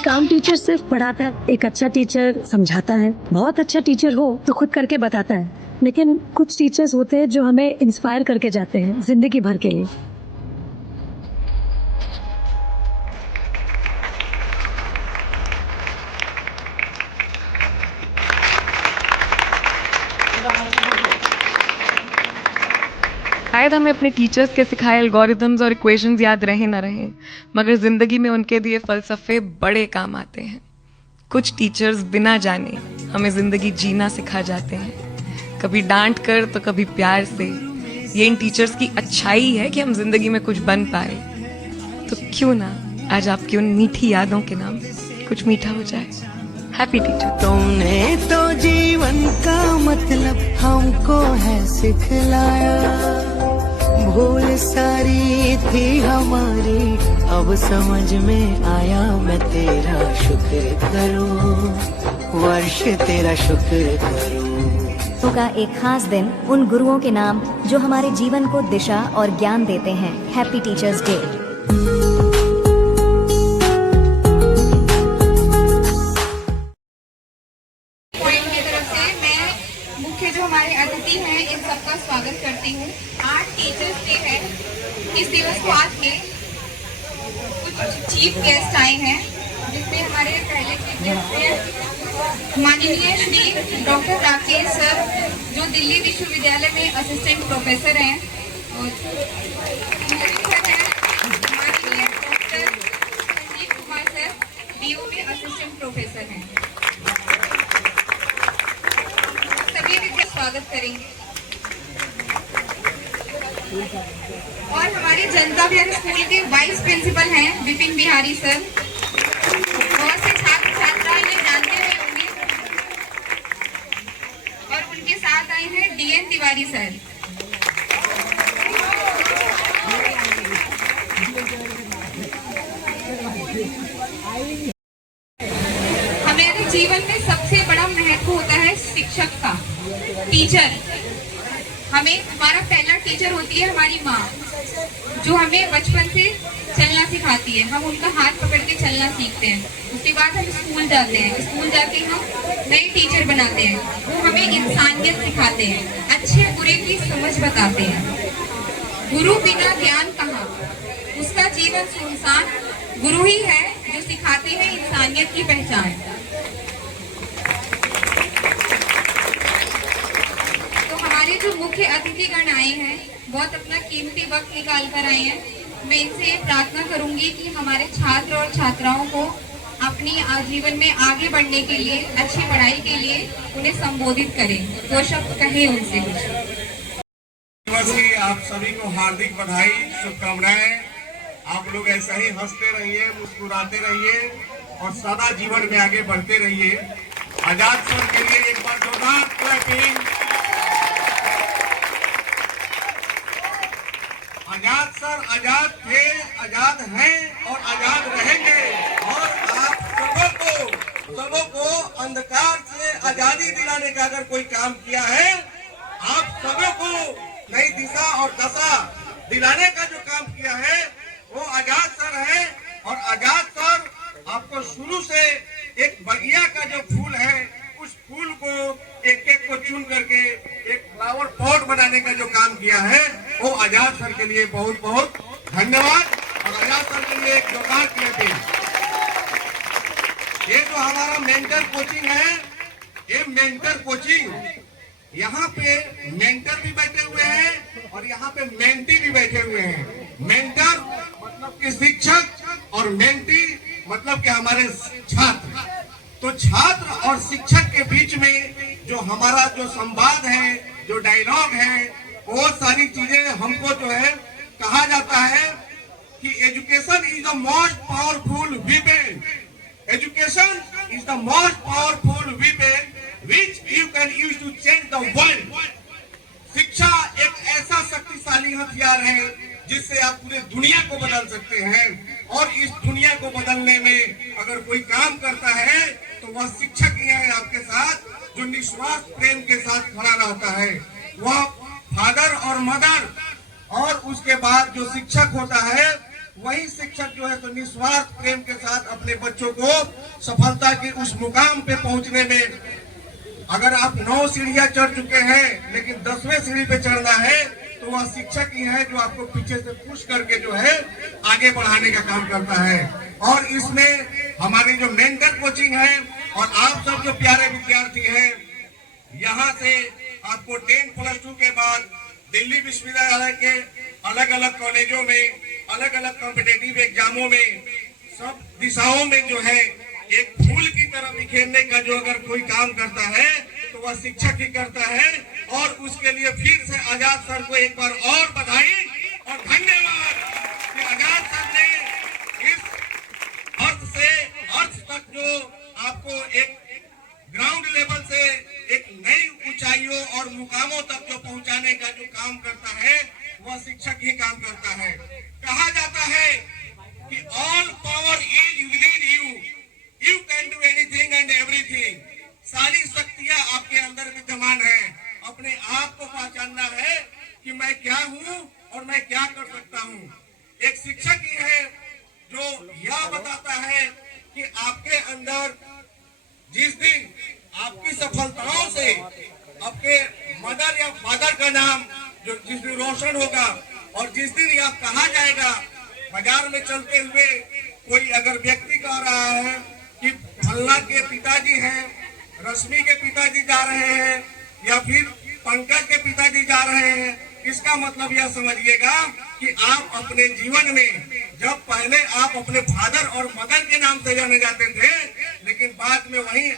काम टीचर सिर्फ पढ़ाता है। एक अच्छा टीचर समझाता है, बहुत अच्छा टीचर हो तो खुद करके बताता है, लेकिन कुछ टीचर्स होते हैं जो हमें इंस्पायर करके जाते हैं जिंदगी भर के लिए। शायद हमें अपने टीचर्स के सिखाए एल्गोरिथम्स और इक्वेशंस याद रहे ना रहे, मगर ज़िंदगी में उनके दिए फ़लसफ़े बड़े काम आते हैं। कुछ टीचर्स बिना जाने हमें ज़िंदगी जीना सिखा जाते हैं, कभी डांट कर तो कभी प्यार से। ये इन टीचर्स की अच्छाई है कि हम ज़िंदगी में कुछ बन पाए। तो क्यों ना आज आपकी उन मीठी यादों के नाम कुछ मीठा हो जाए। Happy teacher. तुमने तो जीवन का मतलब हमको है सिखलाया, भूल सारी थी हमारी अब समझ में आया। मैं तेरा शुक्र करूं, वर्ष तेरा शुक्र करूं। का एक खास दिन उन गुरुओं के नाम जो हमारे जीवन को दिशा और ज्ञान देते हैं। Happy teachers day. जो हमारे अतिथि हैं इन सबका स्वागत करती हूँ। आज टीचर्स डे है। इस दिवस को आज के कुछ चीफ गेस्ट आए हैं, जिसमें हमारे पहले चीफ गेस्ट हैं माननीय श्री डॉक्टर राकेश सर, जो दिल्ली विश्वविद्यालय में असिस्टेंट प्रोफेसर हैं, और माननीय doctor Sanjeev Kumar sir DO में असिस्टेंट प्रोफेसर हैं। स्वागत करेंगे। और हमारे जनता विहार स्कूल के वाइस प्रिंसिपल हैं विपिन बिहारी सर। बहुत से छात्र छात्राएं इन्हें जानते हुए होंगे। और उनके साथ आए हैं डीएन तिवारी सर। हमारे जीवन में सबसे बड़ा महत्व होता है शिक्षक का, टीचर। हमारा पहला टीचर होती है हमारी माँ, जो हमें बचपन से चलना सिखाती है। हम उनका हाथ पकड़ के चलना सीखते हैं। उसके बाद हम स्कूल जाते हैं, स्कूल जाके हम नए टीचर बनाते हैं। वो हमें इंसानियत सिखाते हैं, अच्छे बुरे की समझ बताते हैं। गुरु बिना ज्ञान कहाँ, उसका जीवन सुनसान। गुरु ही है जो सिखाते हैं इंसानियत की पहचान। जो मुख्य अतिथिगण आए हैं, बहुत अपना कीमती वक्त निकाल कर आए हैं। मैं इनसे प्रार्थना करूंगी कि हमारे छात्र और छात्राओं को अपनी आजीवन में आगे बढ़ने के लिए, अच्छी पढ़ाई के लिए उन्हें संबोधित करें। दो शब्द कहें उनसे कुछ। दिवस की आप सभी को हार्दिक बधाई, शुभकामनाएं। आप लोग ऐसा ही हंसते रहिए, मुस्कुराते रहिए और सदा जीवन में आगे बढ़ते रहिए। आजाद सर के लिए एक बार जोरदार क्लैपिंग। आजाद सर आजाद थे, आजाद हैं और आजाद रहेंगे। और आप सबों को अंधकार से आजादी दिलाने का अगर कोई काम किया है, आप सबों को नई दिशा और दशा दिलाने का जो काम किया है वो आजाद सर है। और आजाद सर आपको शुरू से एक बगिया का जो फूल है, उस फूल को एक एक को चुन करके एक फ्लावर पॉट बनाने का जो काम किया है, वो आजाद सर के लिए बहुत बहुत धन्यवाद। और आजाद सर के लिए एक जोरदार क्लैपिंग। ये जो हमारा मेंटर कोचिंग है, ये मेंटर कोचिंग, यहाँ पे मेंटर भी बैठे हुए हैं और यहाँ पे मेंटी भी बैठे हुए हैं। मेंटर मतलब कि शिक्षक और मेंटी मतलब कि हमारे छात्र। तो छात्र और शिक्षक के बीच में जो हमारा जो संवाद है, जो डायलॉग है, वो सारी चीजें हमको जो है कहा जाता है कि education is the most powerful weapon. Education is the most powerful weapon which you can use to change the world. शिक्षा एक ऐसा शक्तिशाली हथियार है जिससे आप पूरे दुनिया को बदल सकते हैं। और इस दुनिया को बदलने में अगर कोई काम करता है तो वह शिक्षक ही है आपके साथ, जो निस्वार्थ प्रेम के साथ खड़ा रहता है। वह फादर और मदर, और उसके बाद जो शिक्षक होता है वही शिक्षक जो है तो निस्वार्थ प्रेम के साथ अपने बच्चों को सफलता के उस मुकाम पे पहुंचने में, अगर आप 9 सीढ़ियां चढ़ चुके हैं लेकिन 10वें सीढ़ी पे चढ़ना है तो वह शिक्षक ही है जो आपको पीछे से पुश करके जो है आगे बढ़ाने का काम करता है। और इसमें हमारी जो मेंटर कोचिंग है और आप सब जो प्यारे विद्यार्थी हैं, यहाँ से आपको 10+2 के बाद दिल्ली विश्वविद्यालय के अलग अलग कॉलेजों में, अलग अलग कॉम्पिटेटिव एग्जामों में, सब दिशाओं में जो है एक फूल की तरह बिखेरने का जो अगर कोई काम करता है तो वह शिक्षक ही करता है। और उसके लिए फिर से आजाद सर को एक बार और बधाई और धन्यवाद कि आजाद सर ने इस अर्थ से अर्थ तक जो आपको एक ग्राउंड लेवल से एक नई ऊंचाइयों और मुकामों तक जो पहुंचाने का जो काम करता है वह शिक्षक ही काम करता है। कहा जाता है कि all power is within you, you can do anything and everything. सारी शक्तियां आपके अंदर विद्यमान है। अपने आप को पहचानना है कि मैं क्या हूं और मैं क्या कर सकता हूं। एक शिक्षक ही है जो यह बताता है कि आपके अंदर जिस दिन आपकी सफलताओं से आपके मदर या फादर का नाम जो जिस दिन रोशन होगा और जिस दिन यह कहा जाएगा बाजार में चलते हुए कोई अगर व्यक्ति कह रहा है कि फल्ला के पिताजी हैं, रश्मि के पिताजी जा रहे हैं या फिर पंकज के पिताजी जा रहे हैं, इसका मतलब यह समझिएगा कि आप अपने जीवन में जब पहले आप अपने फादर और मदर के नाम से जाने जाते थे, लेकिन बाद में वही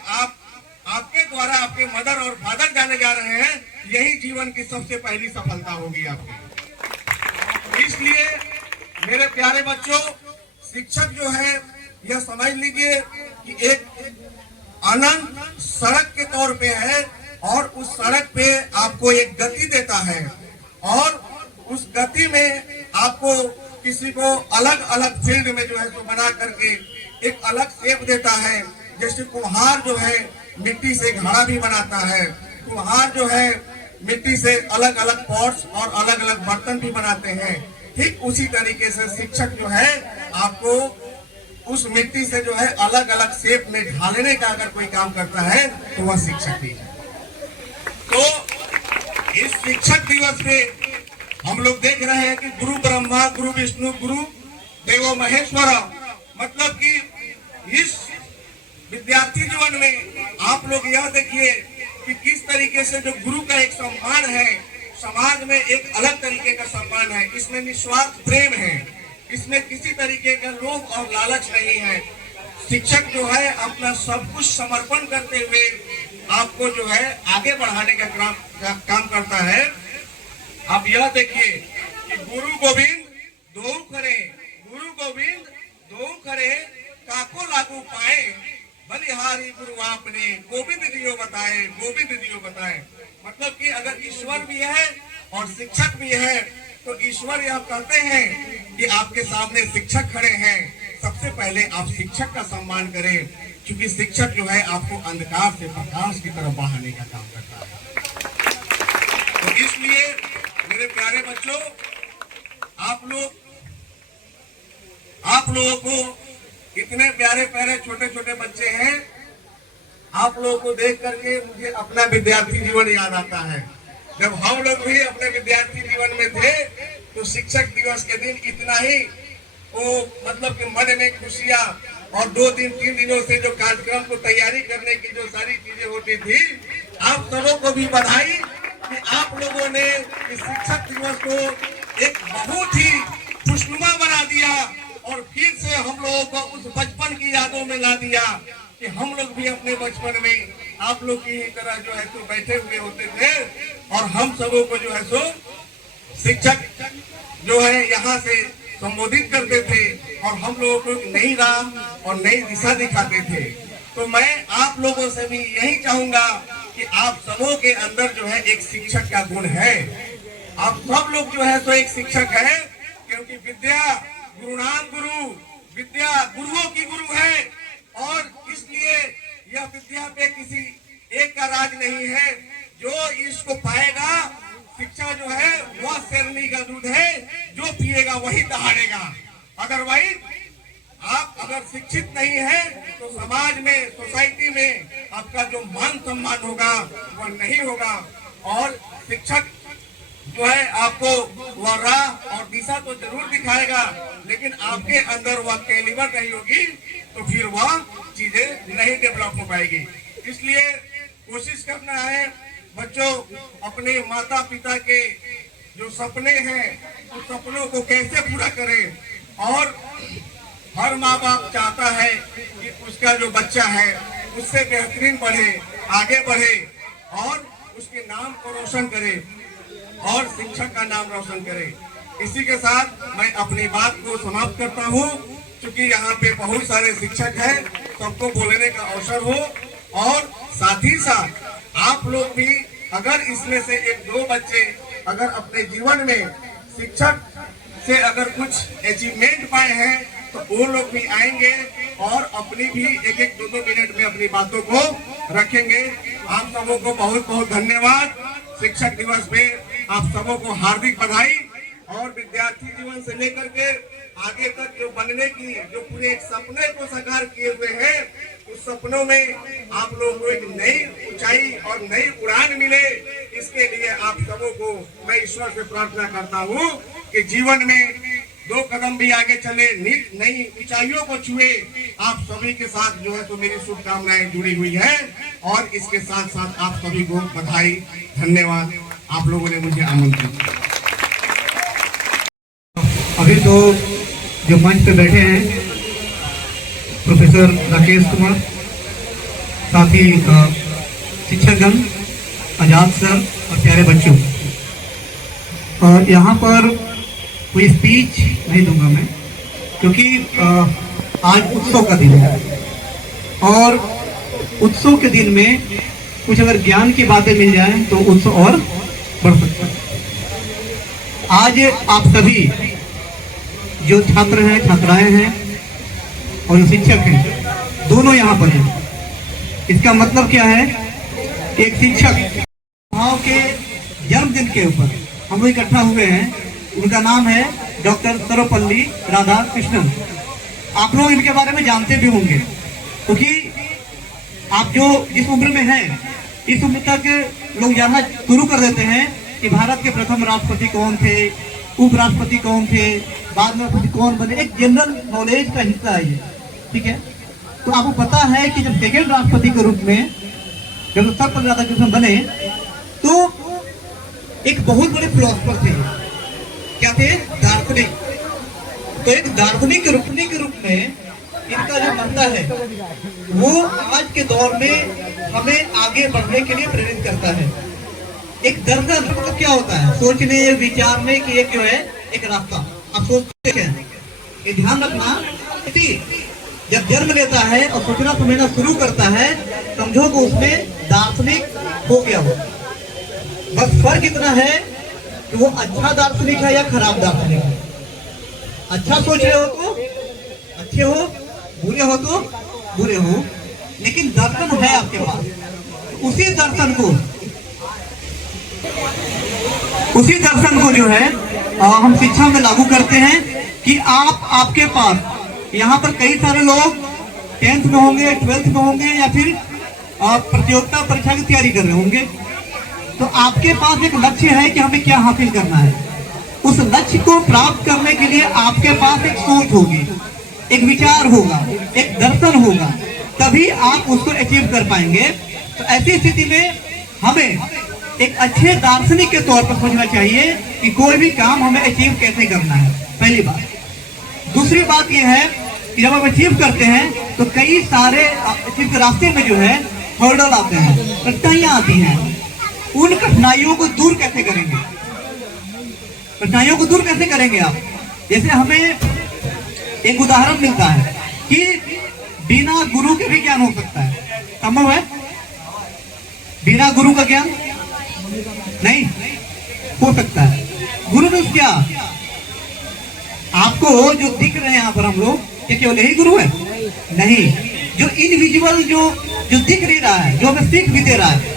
आपके द्वारा आपके मदर और फादर जाने जा रहे हैं, यही जीवन की सबसे पहली सफलता होगी आपकी। इसलिए मेरे प्यारे बच्चों, शिक्षक जो है यह समझ लीजिए कि एक अनंत सड़क के तौर पे है और उस सड़क पे आपको एक गति देता है और उस गति में आपको किसी को अलग अलग फील्ड में जो है तो बना करके एक अलग शेप देता है। जैसे कुम्हार जो है मिट्टी से घड़ा भी बनाता है, कुम्हार जो है मिट्टी से अलग अलग पॉट्स और अलग अलग बर्तन भी बनाते हैं। ठीक उसी तरीके से शिक्षक जो है आपको उस मिट्टी से जो है अलग अलग शेप में ढालने का अगर कोई काम करता है तो वह शिक्षक ही है। तो इस शिक्षक दिवस पे हम लोग देख रहे हैं कि गुरु ब्रह्मा, गुरु विष्णु, गुरु देवो महेश्वर, मतलब कि इस विद्यार्थी जीवन में आप लोग यह देखिए कि किस तरीके से जो गुरु का एक सम्मान है, समाज में एक अलग तरीके का सम्मान है। इसमें निस्वार्थ प्रेम है, इसमें किसी तरीके का लोभ और लालच नहीं है। शिक्षक जो है अपना सब कुछ समर्पण करते हुए आपको जो है आगे बढ़ाने का काम करता है। आप यह देखिए कि गुरु गोविंद दो करे, गुरु गोविंद दो करे, काको लागू पाए, बलिहारी गुरु आपने गोविंद दियो बताए, गोविंद दियो बताए। मतलब कि अगर ईश्वर भी है और शिक्षक भी है तो ईश्वर यह कहते हैं कि आपके सामने शिक्षक खड़े हैं, सबसे पहले आप शिक्षक का सम्मान करें, क्योंकि शिक्षक जो है आपको अंधकार से प्रकाश की तरफ बढ़ाने का काम करता है। तो इसलिए मेरे प्यारे बच्चों, आप लोगों को इतने प्यारे प्यारे छोटे छोटे बच्चे हैं, आप लोगों को देख करके मुझे अपना विद्यार्थी जीवन याद आता है। जब हम लोग भी अपने विद्यार्थी जीवन में थे तो शिक्षक दिवस के दिन इतना ही वो मतलब कि मन में खुशियां और 2 दिन 3 दिनों से जो कार्यक्रम को तैयारी करने की जो सारी चीजें होती थी, आप सबों को भी बधाई कि आप लोगों ने इस शिक्षक दिवस को एक बहुत ही खुशनुमा बना दिया और फिर से हम लोगों को उस बचपन की यादों में ला दिया कि हम लोग भी अपने बचपन में आप लोग की ही तरह जो है तो बैठे हुए होते थे और हम सबों को जो है सो शिक्षक जो है यहाँ से संबोधित करते थे और हम लोगों को नई राह और नई दिशा दिखाते थे। तो मैं आप लोगों से भी यही चाहूंगा कि आप सबों के अंदर जो है एक शिक्षक का गुण है। आप सब लोग जो है तो एक शिक्षक है, क्योंकि विद्या गुरुणाम गुरु, विद्या गुरुओं की गुरु है और इसलिए यह विद्या पे किसी एक का राज नहीं है। जो इसको पाएगा, शिक्षा जो है वह शेरनी का दूध है, जो पिएगा वही दहाड़ेगा। अदरवाइज आप अगर शिक्षित नहीं है तो समाज में, सोसाइटी में आपका जो मान सम्मान होगा वह नहीं होगा। और शिक्षक जो है आपको वह राह और दिशा तो जरूर दिखाएगा, लेकिन आपके अंदर वह कैलिबर नहीं होगी तो फिर वह चीजें नहीं डेवलप हो पाएगी। इसलिए कोशिश करना है बच्चों, अपने माता पिता के जो सपने हैं उस सपनों को कैसे पूरा करें। और हर माँ बाप चाहता है कि उसका जो बच्चा है उससे बेहतरीन पढ़े, आगे बढ़े और उसके नाम को रोशन करे और शिक्षक का नाम रोशन करे। इसी के साथ मैं अपनी बात को समाप्त करता हूँ। क्योंकि यहाँ पे बहुत सारे शिक्षक हैं, सबको बोलने का अवसर हो और साथ ही साथ आप लोग भी अगर इसमें से एक दो बच्चे अगर अपने जीवन में शिक्षक से अगर कुछ अचीवमेंट पाए हैं तो वो लोग भी आएंगे और अपनी भी एक एक दो मिनट में अपनी बातों को रखेंगे। आप सबों को बहुत बहुत धन्यवाद। शिक्षक दिवस पे आप सबों को हार्दिक बधाई। और विद्यार्थी जीवन से लेकर के आगे तक जो बनने की जो पूरे एक सपने को साकार किए हुए हैं, उस सपनों में आप लोगों को एक नई ऊंचाई और नई उड़ान मिले, इसके लिए आप सबों को मैं ईश्वर से प्रार्थना करता हूँ कि जीवन में दो कदम भी आगे चले, नई ऊंचाइयों को छुए। आप सभी के साथ जो है तो मेरी शुभकामनाएं जुड़ी हुई है और इसके साथ साथ आप सभी को बधाई, धन्यवाद। आप लोगों ने मुझे आमंत्रित किया। अभी तो जो मंच पे बैठे हैं प्रोफेसर राकेश कुमार, साथ ही शिक्षकगण, आजाद सर और प्यारे बच्चों, और यहाँ पर कोई स्पीच नहीं दूंगा मैं, क्योंकि आज उत्सव का दिन है और उत्सव के दिन में कुछ अगर ज्ञान की बातें मिल जाए तो उत्सव और बढ़ सकता है। आज आप सभी जो छात्र हैं, छात्राएं हैं और जो शिक्षक हैं, दोनों यहाँ पर हैं। इसका मतलब क्या है? एक शिक्षक भाव के जन्मदिन के ऊपर हम लोग इकट्ठा हुए हैं। उनका नाम है डॉक्टर सर्वपल्ली राधाकृष्णन। आप लोग इनके बारे में जानते भी होंगे, क्योंकि आप जो जिस उम्र में हैं, इस उम्र तक लोग जानना शुरू कर देते हैं कि भारत के प्रथम राष्ट्रपति कौन थे, उपराष्ट्रपति कौन थे, बाद में राष्ट्रपति कौन बने। एक जनरल नॉलेज का हिस्सा है ये, ठीक है। तो आपको पता है कि जब सेकेंड राष्ट्रपति के रूप में जब सर्वपल्ली राधाकृष्णन बने तो एक बहुत बड़े फिलोसफर थे। क्या थे? दार्शनिक। तो एक दार्शनिक के रूप में इनका जो बनता है वो आज के दौर में हमें आगे बढ़ने के लिए प्रेरित करता है। एक दर्शन मतलब क्या होता है? सोचने, विचारने की एक जो है एक रास्ता। आप सोचते हैं, ये ध्यान रखना, जब जन्म लेता है और सोचना समझना शुरू करता है, समझो कि उसमें दार्शनिक हो गया हो। बस फर्क इतना है कि वो अच्छा दार्शनिक है या खराब दार्शनिक है। अच्छा सोच रहे हो तो अच्छे हो, बुरे हो तो बुरे हो, लेकिन दर्शन है आपके पास। उसी दर्शन को जो है हम शिक्षा में लागू करते हैं कि आपके पास यहाँ पर कई सारे लोग 10th में होंगे, 12th में होंगे या फिर प्रतियोगिता परीक्षा की तैयारी कर रहे होंगे। तो आपके पास एक लक्ष्य है कि हमें क्या हासिल करना है। उस लक्ष्य को प्राप्त करने के लिए आपके पास एक सोच होगी, एक विचार होगा, एक दर्शन होगा, तभी आप उसको अचीव कर पाएंगे। तो ऐसी स्थिति में हमें एक अच्छे दार्शनिक के तौर पर सोचना चाहिए कि कोई भी काम हमें अचीव कैसे करना है, पहली बात। दूसरी बात यह है कि जब हम अचीव करते हैं तो कई सारे अचीव के रास्ते में जो है हर्डल आते हैं, कठिनाइयां आती हैं। उन कठिनाइयों को दूर कैसे करेंगे? कठिनाइयों को दूर कैसे करेंगे आप? जैसे हमें एक उदाहरण मिलता है कि बिना गुरु के भी ज्ञान हो सकता है। संभव है? बिना गुरु का ज्ञान नहीं हो सकता है। गुरु मीन्स क्या? आपको जो दिख रहे हैं यहाँ पर हम लोग, क्या केवल यही गुरु है? नहीं, जो इनविजिबल जो दिख नहीं रहा है, जो हमें सीख भी दे रहा है,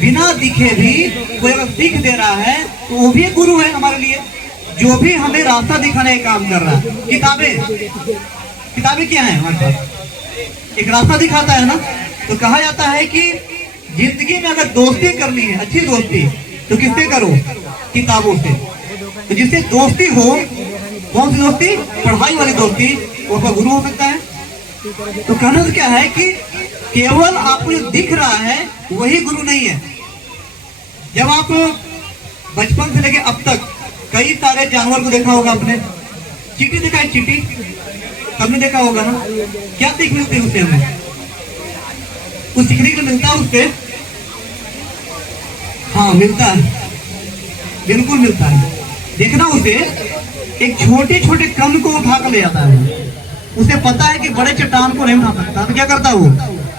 बिना दिखे भी कोई अगर सीख दे रहा है तो वो भी गुरु है हमारे लिए। जो भी हमें रास्ता दिखाने का काम कर रहा है। किताबें क्या है हमारे पास, एक रास्ता दिखाता है ना। तो कहा जाता है कि जिंदगी में अगर दोस्ती करनी है, अच्छी दोस्ती, तो किससे करो? किताबों से। तो जिससे दोस्ती हो, कौन सी दोस्ती? पढ़ाई वाली दोस्ती, वो आपका गुरु हो सकता है। तो कहना तो क्या है कि केवल आपको जो दिख रहा है वही गुरु नहीं है। जब आप बचपन से लेके अब तक कई सारे जानवर को देखा होगा आपने, चींटी देखा है? चींटी सबने देखा होगा ना। क्या सीख मिलती है उससे? हमें कुछ सीखने के लिए मिलता है उससे? हाँ मिलता है, बिल्कुल मिलता है। देखना, उसे एक छोटे छोटे कण को उठा कर ले जाता है। उसे पता है कि बड़े चट्टान को नहीं उठा सकता, तो क्या करता है वो?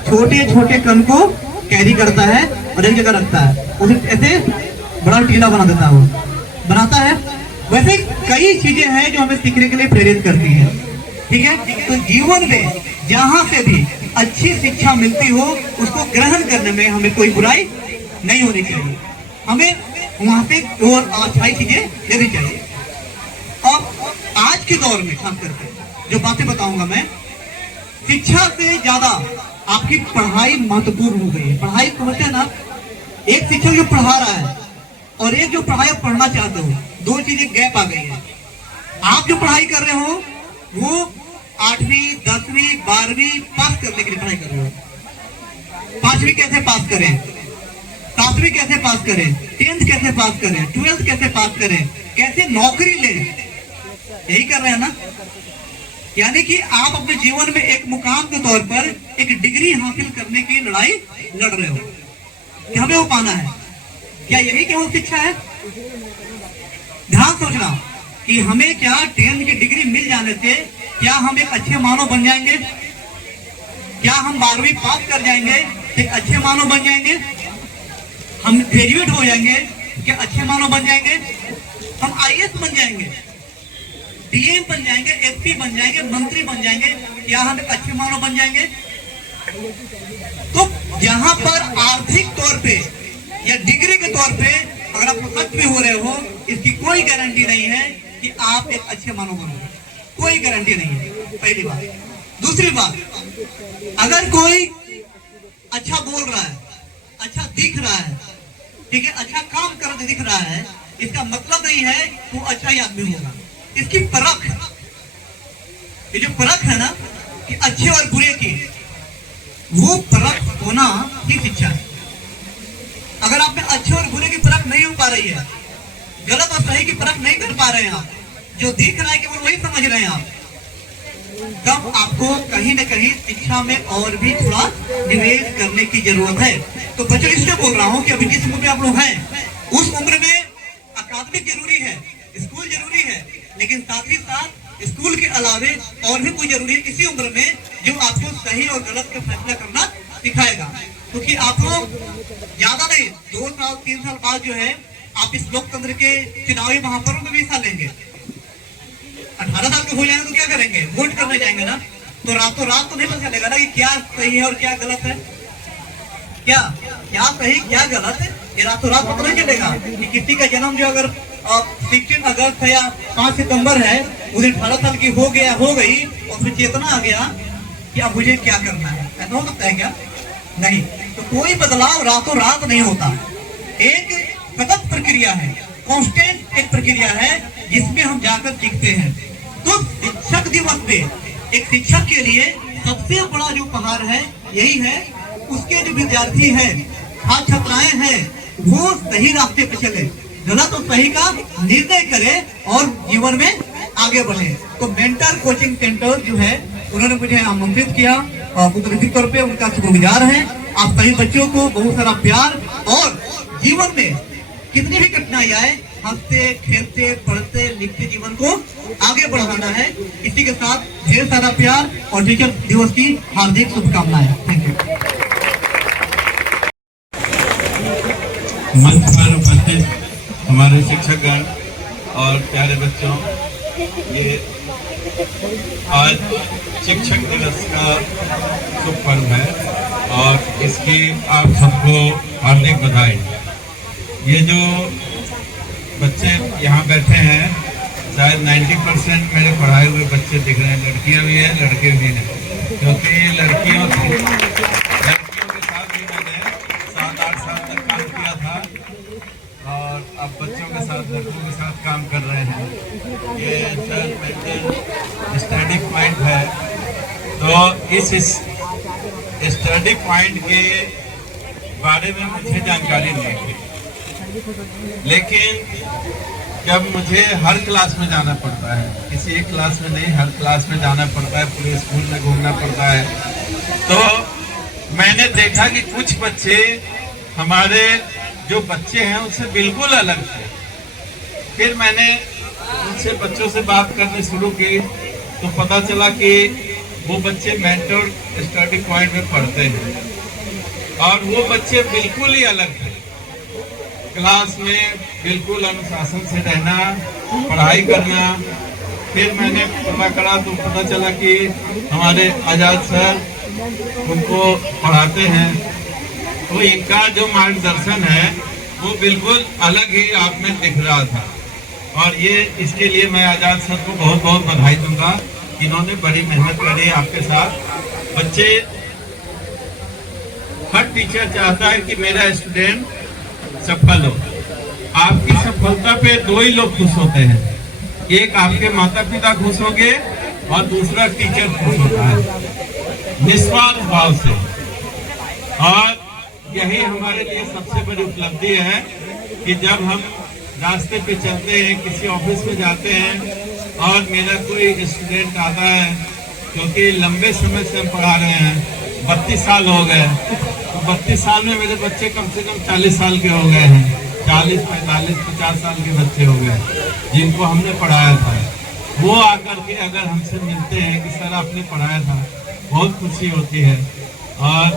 छोटे छोटे कण को कैरी करता है और एक जगह रखता है, उसे ऐसे बड़ा टीला बना देता है, वो बनाता है। वैसे कई चीजें हैं जो हमें सीखने के लिए प्रेरित करती हैं, ठीक है। तो जीवन में जहां से भी अच्छी शिक्षा मिलती हो उसको ग्रहण करने में हमें कोई बुराई नहीं होनी चाहिए, हमें वहां से और अच्छाई चीजें लेनी चाहिए। और आज के दौर में खास करके जो बातें बताऊंगा मैं, शिक्षा से ज्यादा आपकी पढ़ाई महत्वपूर्ण हो गई है। पढ़ाई समझते हैं ना, एक शिक्षक जो पढ़ा रहा है और एक जो पढ़ाई आप पढ़ना चाहते हो, दो चीजें गैप आ गई है। आप जो पढ़ाई कर रहे हो वो 8वीं 10वीं 12वीं पास करने के लिए पढ़ाई कर रहे हो। 5वीं कैसे पास करें, 7वीं कैसे पास करें, 10th कैसे पास करें, 12th कैसे पास करें, कैसे नौकरी लें, यही कर रहे हैं ना। यानी कि आप अपने जीवन में एक मुकाम के तौर पर एक डिग्री हासिल करने की लड़ाई लड़ रहे हो कि हमें वो पाना है। क्या यही केवल शिक्षा है? ध्यान सोचना कि हमें क्या 10th की डिग्री मिल जाने से क्या हम एक अच्छे मानव बन जाएंगे? क्या हम 12वीं पास कर जाएंगे एक अच्छे मानव बन जाएंगे? हम ग्रेजुएट हो जाएंगे क्या अच्छे मानव बन जाएंगे? हम IAS बन जाएंगे, DM बन जाएंगे, SP बन जाएंगे, मंत्री बन जाएंगे, क्या हम एक अच्छे मानव बन जाएंगे? तो यहाँ पर आर्थिक तौर पे या डिग्री के तौर पे अगर आप सच में हो रहे हो, इसकी कोई गारंटी नहीं है कि आप एक अच्छे मानव बनोगे, कोई गारंटी नहीं है, पहली बात। दूसरी बात, अगर कोई अच्छा बोल रहा है, अच्छा दिख रहा है, ठीक है, अच्छा काम करते दिख रहा है, इसका मतलब नहीं है वो अच्छा ही आदमी होगा। इसकी परख, ये जो परख है ना कि अच्छे और बुरे की, वो परख होना ही शिक्षा है। अगर आप में अच्छे और बुरे की परख नहीं हो पा रही है, गलत और सही की परख नहीं कर पा रहे हैं आप, जो दिख रहा है केवल वही समझ रहे हैं आप, तब आपको कहीं न कहीं शिक्षा में और भी थोड़ा निवेश करने की जरूरत है। तो बच्चों, इसलिए बोल रहा हूँ कि अभी जिस उम्र में आप लोग हैं, उस उम्र में अकादमिक जरूरी है, स्कूल जरूरी है, लेकिन साथ ही साथ स्कूल के अलावे और भी कोई जरूरी है इसी उम्र में, जो आपको सही और गलत का फैसला करना सिखाएगा। क्योंकि आप लोग ज्यादा नहीं, 2 साल 3 साल बाद जो है आप इस लोकतंत्र के चुनावी महापर्व में भी हिस्सा लेंगे। 18 साल के हो जाएंगे तो क्या करेंगे? वोट करने जाएंगे ना। तो रातों रात तो नहीं पता चलेगा ना कि क्या सही है और क्या गलत है, क्या सही क्या गलत है, ये रातों रात पता नहीं चलेगा। कि किसी का जन्म जो अगर 16 अगस्त है या 5 सितंबर है, उसे 18 साल की हो गई और फिर चेतना आ गया कि अब मुझे क्या करना है, ऐसा हो सकता है क्या? नहीं। तो कोई बदलाव रातों रात नहीं होता, एक सतत प्रक्रिया है, कांस्टेंट एक प्रक्रिया है जिसमें हम जाकर सीखते हैं। तो शिक्षक दिवस पे एक शिक्षक के लिए सबसे बड़ा जो उपहार है यही है, उसके जो विद्यार्थी हैं, छात्र छात्राएं हैं, वो सही रास्ते पे चले, गलत और सही का निर्णय करे और जीवन में आगे बढ़े। तो मेंटर कोचिंग सेंटर जो है उन्होंने मुझे आमंत्रित किया और कुदरती तौर पे उनका शुक्रगुजार है। आप सभी बच्चों को बहुत सारा प्यार, और जीवन में कितनी भी कठिनाई आए, हंसते खेलते पढ़ते लिखते जीवन को आगे बढ़ाना है। इसी के साथ ढेर सारा प्यार और टीचर दिवस की हार्दिक शुभकामनाएं। Thank you. मंच पर उपस्थित हमारे शिक्षकगण और प्यारे बच्चों, ये आज शिक्षक दिवस का शुभ पर्व है और इसकी आप सबको हार्दिक बधाई। ये जो बच्चे यहाँ बैठे हैं शायद 90% मेरे पढ़ाए हुए बच्चे दिख रहे हैं, लड़कियां भी हैं लड़के भी हैं, क्योंकि लड़कियों के साथ भी मैंने 7-8 साल तक काम किया था और अब बच्चों के साथ लड़कों के साथ काम कर रहे हैं। ये सर स्टडी पॉइंट है, तो इस स्टडी पॉइंट के बारे में मुझे जानकारी नहीं थी, लेकिन जब मुझे हर क्लास में जाना पड़ता है, किसी एक क्लास में नहीं, हर क्लास में जाना पड़ता है, पूरे स्कूल में घूमना पड़ता है, तो मैंने देखा कि कुछ बच्चे हमारे जो बच्चे हैं उससे बिल्कुल अलग थे। फिर मैंने उनसे बच्चों से बात करनी शुरू की तो पता चला कि वो बच्चे मेंटर स्टडी पॉइंट में पढ़ते हैं और वो बच्चे बिल्कुल ही अलग थे। क्लास में बिल्कुल अनुशासन से रहना, पढ़ाई करना। फिर मैंने पता करा तो पता चला कि हमारे आजाद सर उनको पढ़ाते हैं, तो इनका जो मार्गदर्शन है वो बिल्कुल अलग ही आप में दिख रहा था। और ये इसके लिए मैं आजाद सर को बहुत बहुत बधाई दूंगा, इन्होंने बड़ी मेहनत करी आपके साथ। बच्चे, हर टीचर चाहता है कि मेरा स्टूडेंट सफल हो। आपकी सफलता पे दो ही लोग खुश होते हैं, एक आपके माता पिता खुश होंगे और दूसरा टीचर खुश होता है निस्वार्थ भाव से। और यही हमारे लिए सबसे बड़ी उपलब्धि है कि जब हम रास्ते पे चलते हैं, किसी ऑफिस में जाते हैं और मेरा कोई स्टूडेंट आता है, क्योंकि लंबे समय से हम पढ़ा रहे हैं, 32 साल हो गए, तो 32 साल में मेरे बच्चे कम से कम 40 साल के हो गए हैं, 40, 45, 50 साल के बच्चे हो गए जिनको हमने पढ़ाया था। वो आकर के अगर हमसे मिलते हैं कि सर आपने पढ़ाया था, बहुत खुशी होती है। और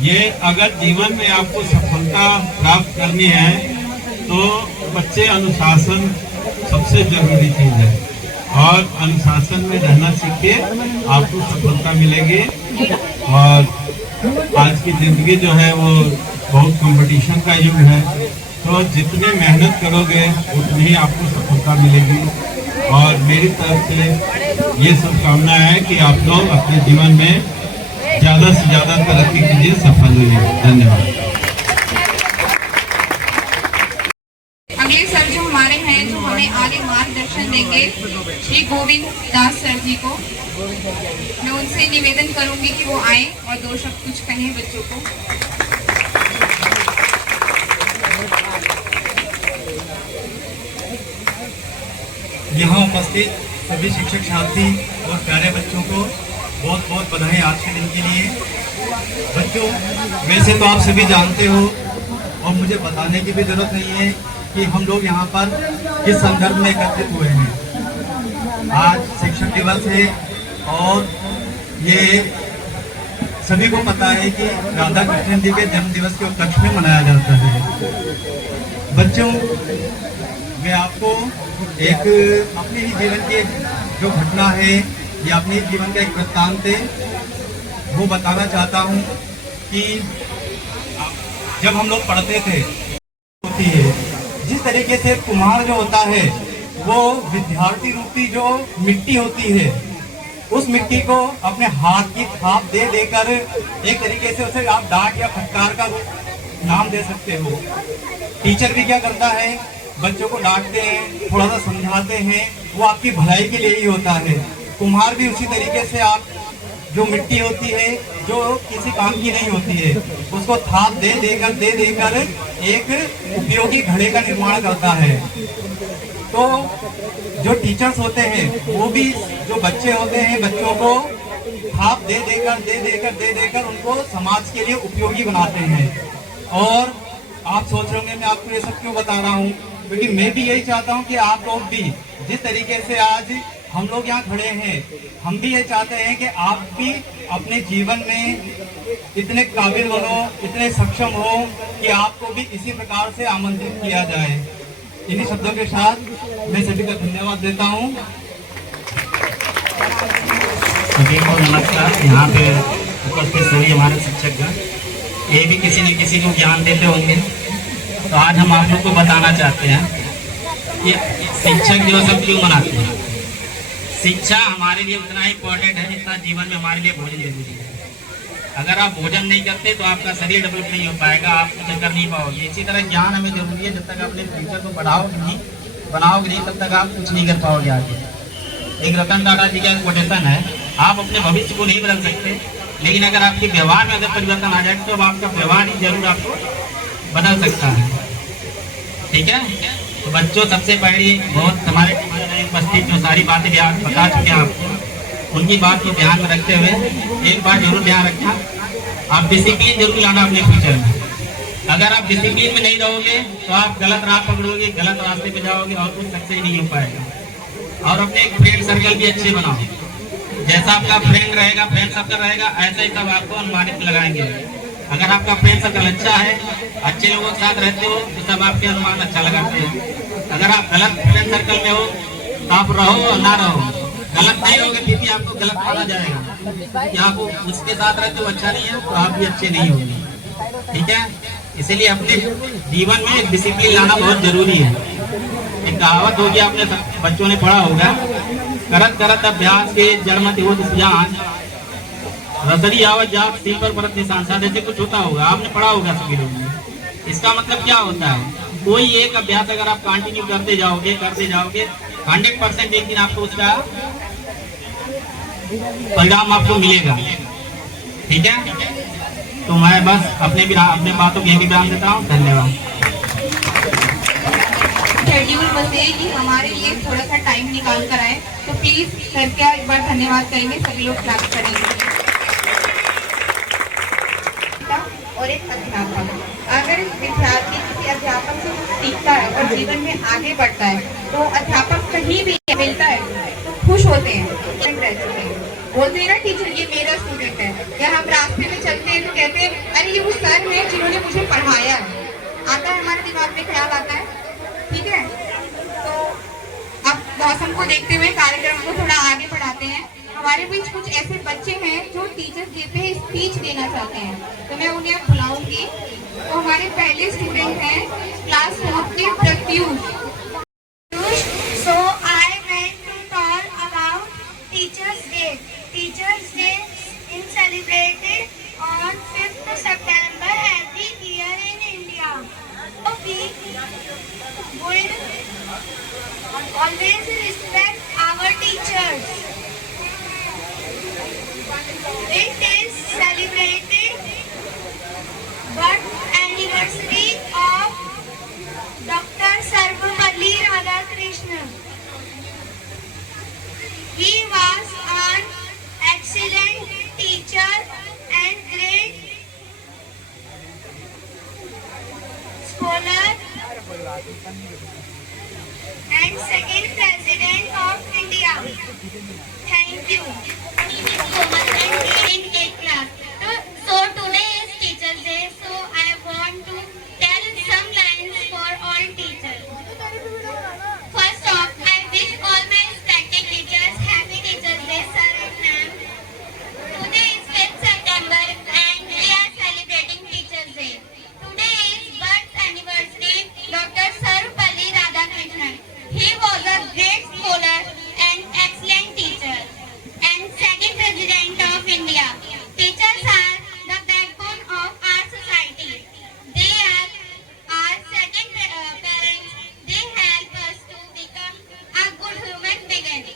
ये अगर जीवन में आपको सफलता प्राप्त करनी है तो बच्चे अनुशासन सबसे जरूरी चीज है, और अनुशासन में रहना सीखिए, आपको सफलता मिलेगी। और आज की जिंदगी जो है वो बहुत कंपटीशन का युग है, तो जितने मेहनत करोगे उतनी ही आपको सफलता मिलेगी। और मेरी तरफ से ये शुभकामना है कि आप लोग अपने जीवन में ज्यादा से ज्यादा तरक्की कीजिए, सफल होइए। धन्यवाद। अगले सर जो हमारे हैं, जो हमें आगे मार्गदर्शन देंगे, श्री गोविंद दास सर जी को मैं उनसे निवेदन करूंगी कि वो आए और 2 शब्द कुछ कहें बच्चों को। यहाँ उपस्थित सभी शिक्षक साथी और प्यारे बच्चों को बहुत बहुत बधाई आज के दिन के लिए। बच्चों, वैसे तो आप सभी जानते हो और मुझे बताने की भी जरूरत नहीं है कि हम लोग यहाँ पर किस संदर्भ में एकत्रित हुए हैं। आज शिक्षक दिवस है और ये सभी को पता है कि राधा कृष्ण जी के जन्म दिवस के उपलक्ष्य में मनाया जाता है। बच्चों, मैं आपको एक अपने ही जीवन की जो घटना है या अपने जीवन का एक वृत्तांत है वो बताना चाहता हूँ कि जब हम लोग पढ़ते थे होती है, जिस तरीके से कुम्हार जो होता है वो विद्यार्थी रूपी जो मिट्टी होती है उस मिट्टी को अपने हाथ की थाप दे देकर एक तरीके से उसे आप डांट या फटकार का नाम दे सकते हो। टीचर भी क्या करता है, बच्चों को डांटते हैं, थोड़ा सा समझाते हैं, वो आपकी भलाई के लिए ही होता है। कुम्हार भी उसी तरीके से आप जो मिट्टी होती है जो किसी काम की नहीं होती है उसको थाप दे देकर एक उपयोगी घड़े का निर्माण करता है। तो जो टीचर्स होते हैं वो भी जो बच्चे होते हैं, बच्चों को थाप दे देकर उनको समाज के लिए उपयोगी बनाते हैं। और आप सोच रहे होंगे मैं आपको ये सब क्यों बता रहा हूँ, क्योंकि मैं भी यही चाहता हूँ कि आप लोग भी जिस तरीके से आज हम लोग यहाँ खड़े हैं, हम भी ये चाहते हैं कि आप भी अपने जीवन में इतने काबिल बनो, इतने सक्षम हो कि आपको भी इसी प्रकार से आमंत्रित किया जाए। इन्हीं शब्दों के साथ मैं सभी का धन्यवाद देता हूँ। सभी को नमस्कार। यहाँ पे उपस्थित सभी हमारे शिक्षकगण, ये भी किसी न किसी को ज्ञान देते होंगे, तो आज हम आप लोग को बताना चाहते हैं कि शिक्षक दिवस हम क्यों मनाते हैं। शिक्षा हमारे लिए उतना ही इम्पोर्टेंट है जितना जीवन में हमारे लिए भोजन जरूरी है। अगर आप भोजन नहीं करते तो आपका शरीर डेवलप नहीं हो पाएगा, आप कुछ कर नहीं पाओगे। इसी तरह ज्ञान हमें जरूरी है। जब तक अपने फ्यूचर को बनाओगे नहीं तब तक आप कुछ नहीं कर पाओगे आगे। एक रतन टाटा जी का कोटेशन है, आप अपने भविष्य को नहीं बदल सकते, लेकिन अगर आपके व्यवहार में अगर परिवर्तन आ जाए तो अब आपका व्यवहार ही जरूर आपको बदल सकता है। ठीक है, तो बच्चों सबसे पहले बहुत हमारे उपस्थित जो सारी बातें बता चुके हैं आपको, उनकी बात को ध्यान में रखते हुए एक बात जरूर ध्यान रखना, आप डिसिप्लिन जरूर लाना अपने फ्यूचर में। अगर आप डिसिप्लिन में नहीं रहोगे तो आप गलत राह पकड़ोगे, गलत रास्ते पे जाओगे और कुछ सक्सेस नहीं हो पाएगा। और अपने फ्रेंड सर्कल भी अच्छे बनाओ। जैसा आपका फ्रेंड रहेगा, फ्रेंड सर्कल रहेगा, ऐसे ही सब आपको अनुमानित लगाएंगे। अगर आपका फ्रेंड सर्कल अच्छा है, अच्छे लोगों के साथ रहते हो तो सब आपके अनुमान अच्छा लगाते हैं। अगर आप गलत फ्रेंड सर्कल में हो तो आप रहो और ना रहो, गलत नहीं होगे फिर भी आपको गलत माना जाएगा कि आप उसके साथ रहते हो अच्छा नहीं है तो आप भी अच्छे नहीं होंगे। ठीक है, इसीलिए अपने जीवन में डिसिप्लिन लाना बहुत जरूरी है। एक कहावत होगी, आपने बच्चों ने पढ़ा होगा, करत करत अभ्यास के जड़मत हो ज्ञान, रसरी आवत जाप सिर पर परत निशान, शायद ऐसे कुछ होता होगा, आपने पढ़ा होगा सभी लोगों ने। इसका मतलब क्या होता है, कोई एक अभ्यास अगर आप कंटिन्यू करते जाओगे 100% एक दिन आपको उसका परिणाम आपको मिलेगा। ठीक है, तो मैं बस अपने बातों की विराम देता हूँ। धन्यवाद। शेड्यूल बसे कि हमारे लिए थोड़ा सा टाइम निकाल कर आए, तो प्लीज सर क्या एक बार धन्यवाद करेंगे, सभी लोग क्लास करेंगे। और एक अध्यापक, अगर विद्यार्थी किसी अध्यापक से कुछ सीखता है और जीवन में आगे बढ़ता है तो अध्यापक कहीं भी मिलता है तो खुश होते हैं, बोलते हैं ना टीचर ये मेरा स्टूडेंट है। या हम रास्ते में चलते हैं तो कहते हैं अरे ये वो सर है जिन्होंने मुझे पढ़ाया है, आता है हमारे दिमाग में ख्याल आता है। ठीक है, तो अब मौसम को देखते हुए कार्यक्रम को थोड़ा आगे बढ़ाते हैं। हमारे बीच कुछ ऐसे बच्चे हैं जो टीचर्स डे पे स्पीच देना चाहते हैं, तो मैं उन्हें बुलाऊंगी। तो हमारे पहले स्टूडेंट हैं क्लास 4 के Pratyush. So I went to talk about Teachers Day. Teachers Day is celebrated on 5th September every year in India. So we will always respect our teachers. It is celebrated birth anniversary of Dr. Sarvapalli Radhakrishnan. He was an excellent teacher and great scholar and second president of India. Thank you. In 8th class. So today is Teachers Day. So I want to tell some lines for all teachers. First off, I wish all my respected teachers happy Teachers Day, sir and ma'am. Today is 5th September and we are celebrating Teachers Day. Today is birth anniversary Dr. Sarvapalli Radhakrishnan. He was a great scholar and excellent teacher and second president of India. Teachers are the backbone of our society. They are our second parents. They help us to become a good human being.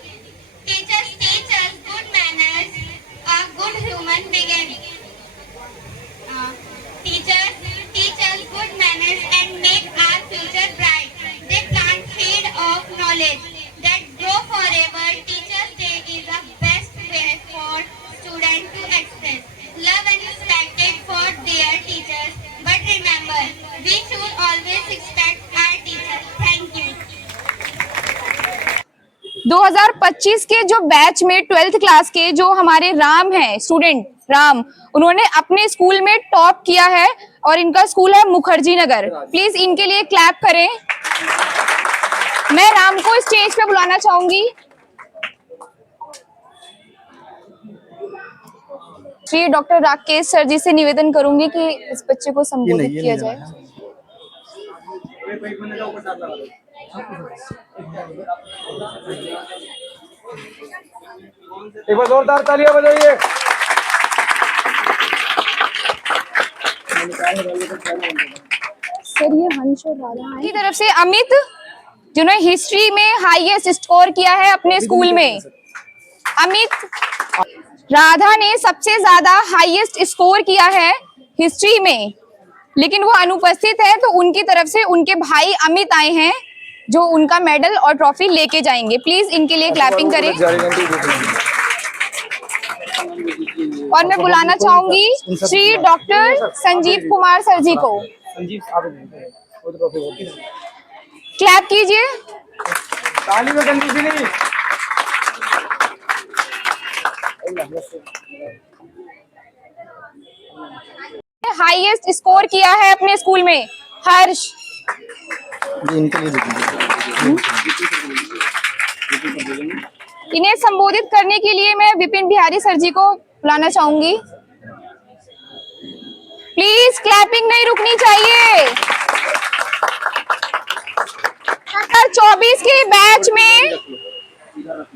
Teachers teach us good manners, a good human being. Teachers teach us good manners and make our future bright. They plant seed of knowledge that grow forever. Teachers Day is the best way for students to express love and respect for their teachers. But remember, we should always respect our teachers. Thank you. 2025 के जो batch में 12th class के जो हमारे राम हैं, student Ram, उन्होंने अपने school में टॉप किया है और इनका स्कूल है मुखर्जी नगर। प्लीज इनके लिए क्लैप करें। मैं राम को स्टेज पे बुलाना चाहूंगी। श्री डॉक्टर राकेश सर जी से निवेदन करूंगी कि इस बच्चे को संबोधित किया जाए। एक बार जोरदार तालियां बजाइए। सर ये हंस और राधा की तरफ से अमित, जिन्होंने हिस्ट्री में हाईएस्ट स्कोर किया है अपने स्कूल में। अमित, राधा ने सबसे ज्यादा हाईएस्ट स्कोर किया है हिस्ट्री में, लेकिन वो अनुपस्थित है, तो उनकी तरफ से उनके भाई अमित आए हैं जो उनका मेडल और ट्रॉफी लेके जाएंगे। प्लीज इनके लिए क्लैपिंग करें। और मैं बुलाना चाहूंगी श्री डॉक्टर संजीव कुमार सर जी को। क्लैप कीजिए। ताली में कंजूसी नहीं। हाईएस्ट स्कोर किया है अपने स्कूल में हर्ष। इन्हें संबोधित करने के लिए मैं विपिन बिहारी सर जी को बुलाना चाहूंगी। प्लीज क्लैपिंग नहीं रुकनी चाहिए। 2024 के बैच में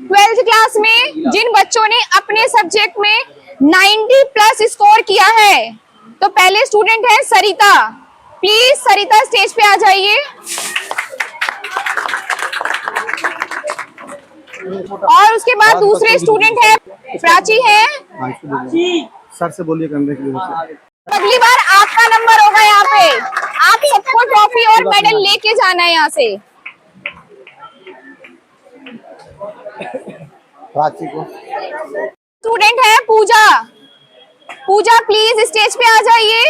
12th क्लास में जिन बच्चों ने अपने सब्जेक्ट में 90 प्लस स्कोर किया है, तो पहले स्टूडेंट है सरिता। प्लीज सरिता स्टेज पे आ जाइए। और उसके बाद दूसरे स्टूडेंट है प्राची है। सर से बोलिए कंधे के लिए। अगली बार आपका नंबर होगा यहाँ पे। आप सबको ट्रॉफी और मेडल लेके जाना है यहाँ से। प्राची को स्टूडेंट है पूजा। पूजा प्लीज स्टेज पे आ जाइए।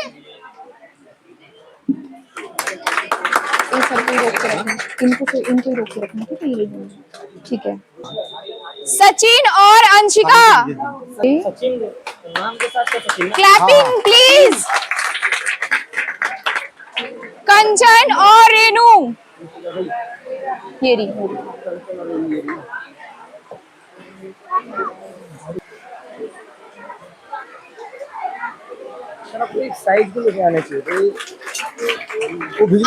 इनको रोक के रखना ठीक है। सचिन और अंशिका, क्लैपिंग प्लीज। कंचन और रेनू, ये साइड को लेके आने चाहिए।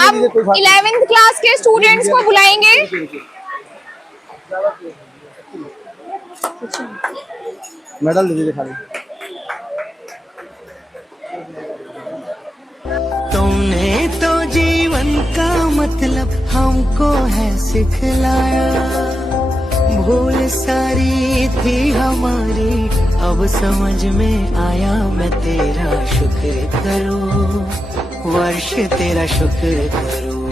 अब 11th क्लास के स्टूडेंट्स को बुलाएंगे। मेडल दीजिए खाली। तुमने तो जीवन का मतलब हमको है सिखलाया, भूल सारी थी हमारी अब समझ में आया। मैं तेरा शुक्र करूं, वर्ष तेरा शुक्र करूं।